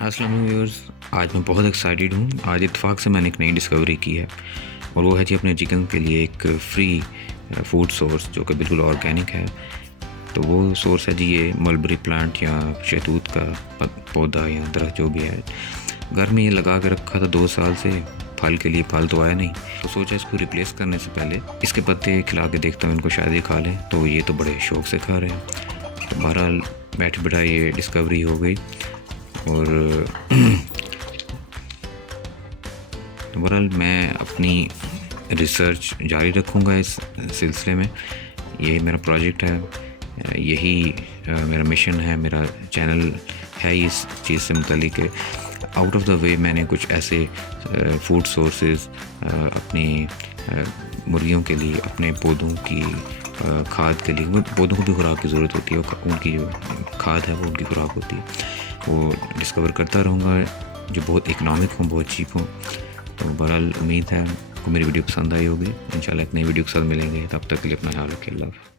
السلام علیکم ویورز، آج میں بہت ایکسائٹیڈ ہوں۔ آج اتفاق سے میں نے ایک نئی ڈسکوری کی ہے، اور وہ ہے جی اپنے چکن کے لیے ایک فری فوڈ سورس جو کہ بالکل آرگینک ہے۔ تو وہ سورس ہے جی یہ ملبری پلانٹ یا شہتوت کا پودا یا درخت جو بھی ہے۔ گھر میں یہ لگا کے رکھا تھا 2 سال سے، پھل کے لیے پھل تو آیا نہیں، تو سوچا اس کو ریپلیس کرنے سے پہلے اس کے پتے کھلا کے دیکھتا ہوں، ان کو شاید یہ کھا لیں۔ تو یہ تو بڑے شوق سے کھا رہے ہیں۔ تو بہرحال بیٹھے بٹھائے یہ ڈسکوری ہو گئی، اور بہرحال میں اپنی ریسرچ جاری رکھوں گا اس سلسلے میں۔ یہ میرا پروجیکٹ ہے، یہی میرا مشن ہے، میرا چینل ہے اس چیز سے متعلق کہ آؤٹ آف دا وے میں نے کچھ ایسے فوڈ سورسز اپنی مرغیوں کے لیے، اپنے پودوں کی کھاد کے لیے، پودوں کو بھی خوراک کی ضرورت ہوتی ہے، ان کی جو کھاد ہے وہ ان کی خوراک ہوتی ہے، وہ ڈسکور کرتا رہوں گا جو بہت اکنامک ہوں، بہت چیپ ہوں۔ تو بہرحال امید ہے آپ کو میری ویڈیو پسند آئی ہوگی۔ انشاءاللہ ایک نئی ویڈیو کے ساتھ ملیں گے، تب تک کے لیے اپنا خیال رکھیے۔ اللہ حافظ۔